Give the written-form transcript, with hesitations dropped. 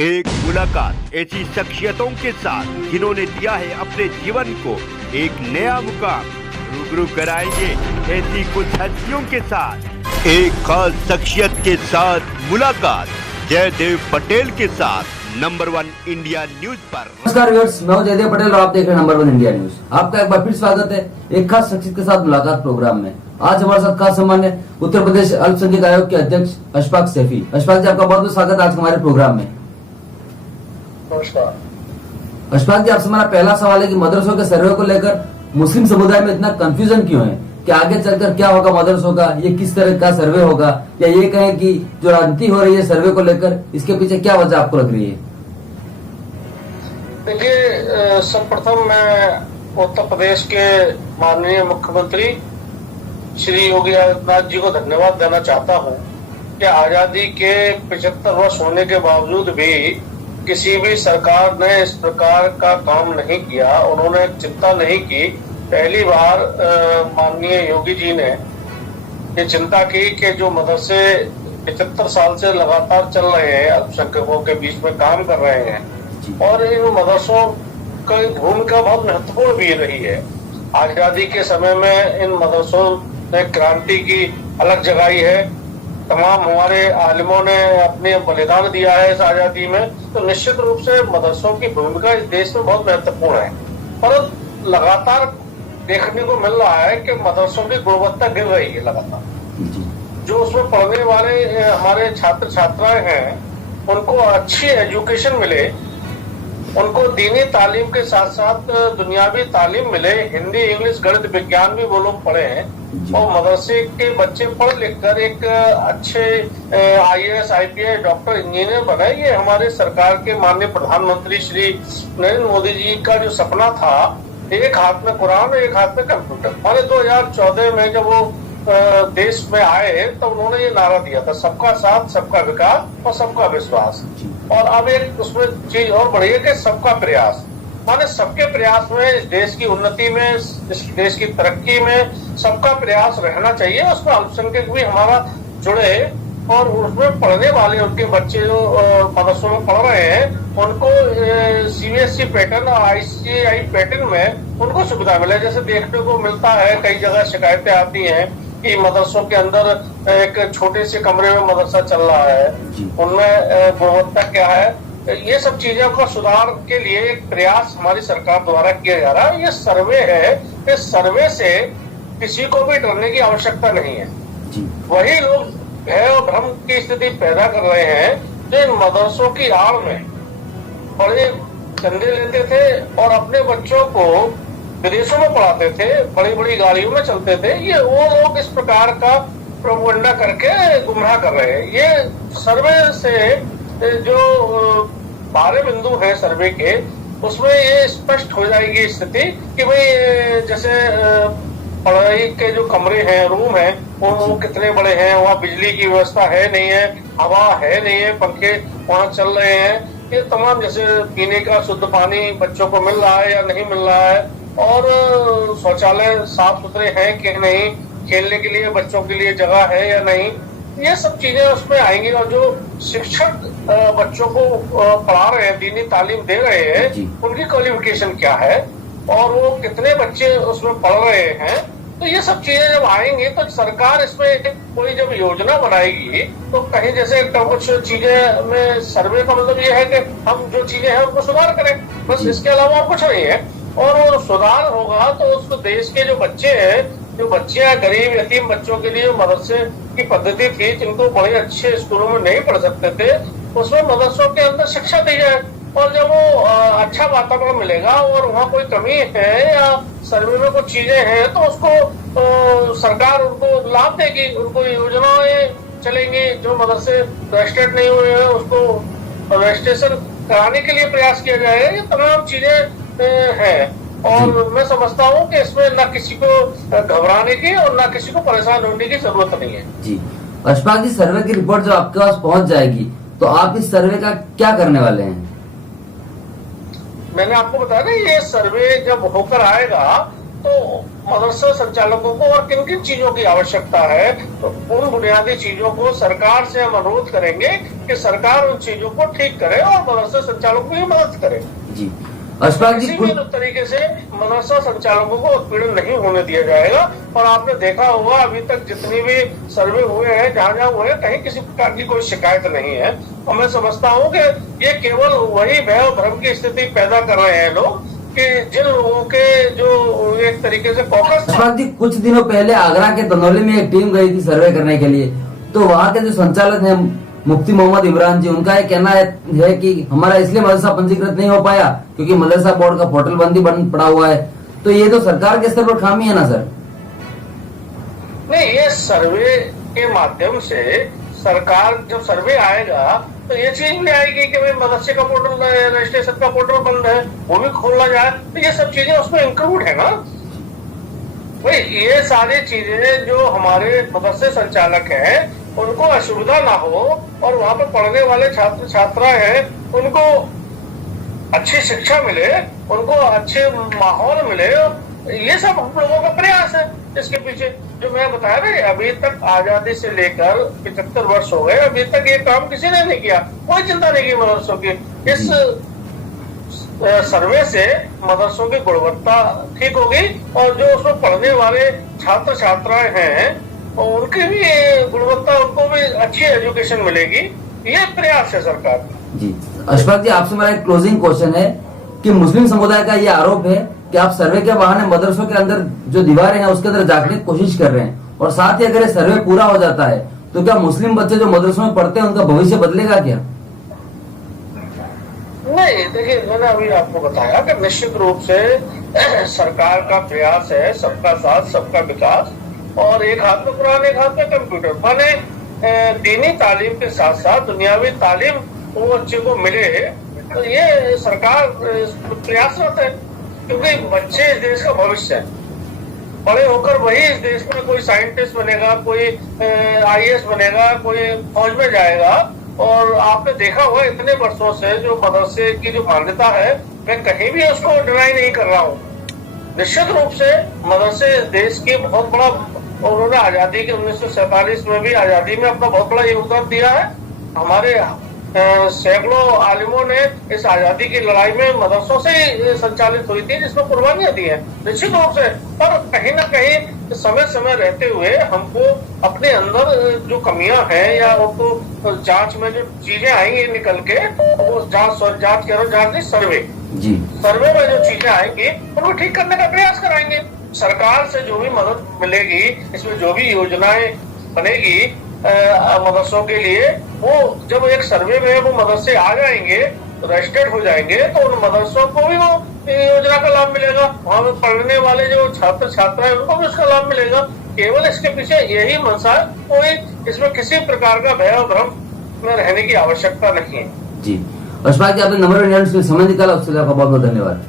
एक मुलाकात ऐसी शख्सियतों के साथ जिन्होंने दिया है अपने जीवन को एक नया मुकाम। रूबरू कराएंगे ऐसी कुछ हस्तियों के साथ एक खास शख्सियत के साथ मुलाकात जयदेव पटेल के साथ नंबर 1 इंडिया न्यूज पर। नमस्कार व्यूअर्स, मैं हूं जयदेव पटेल और आप देख रहे हैं नंबर 1 इंडिया न्यूज। आपका एक बार फिर स्वागत है एक खास शख्सियत के साथ मुलाकात प्रोग्राम में। आज हमारे साथ खास मेहमान है उत्तर प्रदेश अल्पसंख्यक आयोग के अध्यक्ष अशफाक सैफी। अशफाक जी, आपका बहुत बहुत स्वागत है आज हमारे प्रोग्राम में। नमस्कार। अशफाक जी, आपसे हमारा पहला सवाल है कि मदरसों के सर्वे को लेकर मुस्लिम समुदाय में इतना कंफ्यूजन क्यों है? कि आगे चलकर क्या होगा मदरसों का, ये किस तरह का सर्वे होगा, या ये कहें कि जो राजनीति हो रही है सर्वे को लेकर, इसके पीछे क्या वजह आपको लग रही है? देखिए, सर्वप्रथम मैं उत्तर प्रदेश के माननीय मुख्यमंत्री श्री योगी आदित्यनाथ जी को धन्यवाद देना चाहता हूं कि आजादी के 75 वर्ष होने के बावजूद भी किसी भी सरकार ने इस प्रकार का काम नहीं किया, उन्होंने चिंता नहीं की। पहली बार माननीय योगी जी ने ये चिंता की कि जो मदरसे 75 साल से लगातार चल रहे हैं, अल्पसंख्यकों के बीच में काम कर रहे हैं, और इन मदरसों की भूमिका बहुत महत्वपूर्ण भी रही है। आजादी के समय में इन मदरसों ने क्रांति की अलग जगाई है। तमाम हमारे आलिमों ने अपने बलिदान दिया है इस आजादी में, तो निश्चित रूप से मदरसों की भूमिका इस देश में बहुत महत्वपूर्ण है। पर लगातार देखने को मिल रहा है कि मदरसों की गुणवत्ता गिर रही है लगातार। जो उसमें पढ़ने वाले हमारे छात्र छात्राएं हैं, उनको अच्छी एजुकेशन मिले, उनको दीनी तालीम के साथ साथ दुनियावी तालीम मिले, हिंदी, इंग्लिश, गणित, विज्ञान भी वो लोग पढ़े हैं, और मदरसे के बच्चे पढ़ लिख कर एक अच्छे IAS, IPS, डॉक्टर, इंजीनियर बने। ये हमारे सरकार के माननीय प्रधानमंत्री श्री नरेंद्र मोदी जी का जो सपना था, एक हाथ में कुरान एक हाथ में कंप्यूटर। माने 2014 में जब वो देश में आए तो उन्होंने ये नारा दिया था, सबका साथ, सबका विकास और सबका विश्वास। और अब एक उसमें चीज और बढ़ी है कि सबका प्रयास, माने सबके प्रयास में इस देश की उन्नति में, इस देश की तरक्की में सबका प्रयास रहना चाहिए। उसमें अल्पसंख्यक भी हमारा जुड़े, और उसमें पढ़ने वाले उनके बच्चे जो मदरसों में पढ़ रहे हैं, उनको CBSE पैटर्न और ICI पैटर्न में उनको सुविधा मिले। जैसे देखने को मिलता है, कई जगह शिकायतें आती हैं कि मदरसों के अंदर एक छोटे से कमरे में मदरसा चल रहा है, उनमें गुणवत्ता क्या है। ये सब चीजों का सुधार के लिए एक प्रयास हमारी सरकार द्वारा किया जा रहा है। ये सर्वे है, इस सर्वे से किसी को भी डरने की आवश्यकता नहीं है। वही लोग भय और भ्रम की स्थिति पैदा कर रहे हैं जो इन मदरसों की आड़ में बड़े चंदे लेते थे और अपने बच्चों को विदेशों में पढ़ाते थे, बड़ी बड़ी गाड़ियों में चलते थे। ये वो लोग इस प्रकार का प्रोपगेंडा करके गुमराह कर रहे हैं। ये सर्वे से जो 12 बिंदु है सर्वे के, उसमें ये स्पष्ट हो जाएगी स्थिति कि भाई जैसे पढ़ाई के जो कमरे हैं, रूम है, वो कितने बड़े हैं, वहाँ बिजली की व्यवस्था है नहीं है, हवा है नहीं है, पंखे वहाँ चल रहे हैं, ये तमाम, जैसे पीने का शुद्ध पानी बच्चों को मिल रहा है या नहीं मिल रहा है, और शौचालय साफ सुथरे हैं कि नहीं, खेलने के लिए बच्चों के लिए जगह है या नहीं, ये सब चीजें उसमें आएंगी। और जो शिक्षक बच्चों को पढ़ा रहे हैं, दीनी तालीम दे रहे हैं, उनकी क्वालिफिकेशन क्या है और वो कितने बच्चे उसमें पढ़ रहे हैं, तो ये सब चीजें जब आएंगी तो सरकार इसमें कोई जब योजना बनाएगी तो कहीं जैसे कुछ चीजें में सर्वे का मतलब ये है कि हम जो चीजें हैं उनको सुधार करें, बस इसके अलावा कुछ नहीं है। और वो सुधार होगा तो उसको देश के जो बच्चे हैं, जो बच्चे हैं, गरीब यतीम बच्चों के लिए मदरसे की पद्धति थी, जिनको बड़े अच्छे स्कूलों में नहीं पढ़ सकते थे, उसमें मदरसों के अंदर शिक्षा दी जाए। और जब वो अच्छा वातावरण मिलेगा और वहाँ कोई कमी है या सर्वे में कुछ चीजें हैं तो उसको सरकार उनको लाभ देगी, उनको योजनाएं चलेंगी। जो मदरसे रजिस्टर्ड नहीं हुए हैं उसको रजिस्ट्रेशन कराने के लिए प्रयास किया जाएगा। ये तमाम चीजें हैं और मैं समझता हूँ कि इसमें न किसी को घबराने की और न किसी को परेशान होने की जरूरत नहीं है। जी अशफाक जी, सर्वे की रिपोर्ट जब आपके पास पहुंच जाएगी तो आप इस सर्वे का क्या करने वाले हैं? मैंने आपको बताया ना, ये सर्वे जब होकर आएगा तो मदरसा संचालकों को और किन किन चीजों की आवश्यकता है, तो उन बुनियादी चीजों को सरकार से हम अनुरोध करेंगे कि सरकार उन चीजों को ठीक करे और मदरसा संचालकों की मदद करे। जी अशफाक जी, किसी भी तरीके से मदरसा संचालकों को उत्पीड़न नहीं होने दिया जाएगा। और आपने देखा होगा अभी तक जितनी भी सर्वे हुए हैं, जहां जहां हुए हैं, कहीं किसी प्रकार की कोई शिकायत नहीं है। और मैं समझता हूं कि ये केवल वही भय और भ्रम की स्थिति पैदा कर रहे हैं लोग कि जिन लोगों के जो एक तरीके से फोकस। अशफाक जी, कुछ दिनों पहले आगरा के धनौली में एक टीम गई थी सर्वे करने के लिए, तो वहाँ के जो संचालक हैं मुफ्ती मोहम्मद इमरान जी, उनका ये कहना है कि हमारा इसलिए मदरसा पंजीकृत नहीं हो पाया क्योंकि मदरसा बोर्ड का पोर्टल बंदी बंद पड़ा हुआ है। तो ये तो सरकार के स्तर पर खामी है ना सर? नहीं, ये सर्वे के माध्यम से सरकार जब सर्वे आएगा तो ये चीज भी आएगी कि भाई मदरसे का पोर्टल, रजिस्ट्रेशन का पोर्टल बंद है, वो भी खोला जाए। तो ये सब चीजें उसमें इंक्लूड है ना भाई। ये सारी चीजें जो हमारे मदरसे संचालक हैं उनको असुविधा ना हो और वहां पर पढ़ने वाले छात्र छात्राएं हैं उनको अच्छी शिक्षा मिले, उनको अच्छे माहौल मिले, ये सब हम लोगों का प्रयास है। इसके पीछे जो मैं बताया ना, अभी तक आजादी से लेकर 75 वर्ष हो गए, अभी तक ये काम किसी ने नहीं किया, कोई चिंता नहीं की मदरसों की। इस सर्वे से मदरसों की गुणवत्ता ठीक होगी और जो उसमें पढ़ने वाले छात्र छात्राएं हैं उनकी भी गुणवत्ता, उनको भी अच्छी एजुकेशन मिलेगी। ये प्रयास है सरकार का। जी अशफाक जी, आपसे मेरा एक क्लोजिंग क्वेश्चन है कि मुस्लिम समुदाय का ये आरोप है कि आप सर्वे के बहाने मदरसों के अंदर जो दीवारें हैं उसके अंदर झांकने की कोशिश कर रहे हैं, और साथ ही अगर ये सर्वे पूरा हो जाता है तो क्या मुस्लिम बच्चे जो मदरसों में पढ़ते हैं उनका भविष्य बदलेगा क्या? नहीं, देखिए मैंने अभी आपको बताया कि निश्चित रूप से सरकार का प्रयास है सबका साथ सबका विकास, और एक हाथ में कुरान एक हाथ में कंप्यूटर, माने दीनी तालीम के साथ साथ दुनियावी तालीम वो बच्चे को मिले। तो ये सरकार प्रयासरत है क्योंकि बच्चे इस देश का भविष्य है। बड़े होकर वही इस देश में कोई साइंटिस्ट बनेगा, कोई IAS बनेगा, कोई फौज में जाएगा। और आपने देखा होगा इतने वर्षों से जो मदरसे की जो मान्यता है, मैं कहीं भी उसको डिनाई नहीं कर रहा हूँ। निश्चित रूप से मदरसे देश की बहुत बड़ा, उन्होंने आजादी के 1947 में भी आजादी में अपना बहुत बड़ा योगदान दिया है। हमारे सैकड़ों आलिमों ने इस आजादी की लड़ाई में मदरसों से ही संचालित हुई थी, जिसमें कुर्बानियां दी हैं निश्चित रूप से। पर कहीं ना कहीं समय समय रहते हुए हमको अपने अंदर जो कमियां हैं या उनको जांच में जो चीजें आएंगी निकल के, वो जांच करो, जांच नहीं सर्वे जी, सर्वे में जो चीजें आएंगी उनको ठीक करने का प्रयास कराएंगे। सरकार से जो भी मदद मिलेगी, इसमें जो भी योजनाएं बनेगी मदरसों के लिए, वो जब एक सर्वे में वो मदरसे आ जाएंगे, रजिस्टर्ड हो जाएंगे, तो उन मदरसों को भी वो योजना का लाभ मिलेगा। वहां पर पढ़ने वाले जो छात्र छात्राएं उनको भी उसका लाभ मिलेगा। केवल इसके पीछे यही मंशा है, कोई इसमें किसी प्रकार का भय और भ्रम में रहने की आवश्यकता नहीं है। जी अशफाक जी, आपने नंबर समय निकाला, उसके लिए आपका बहुत बहुत धन्यवाद।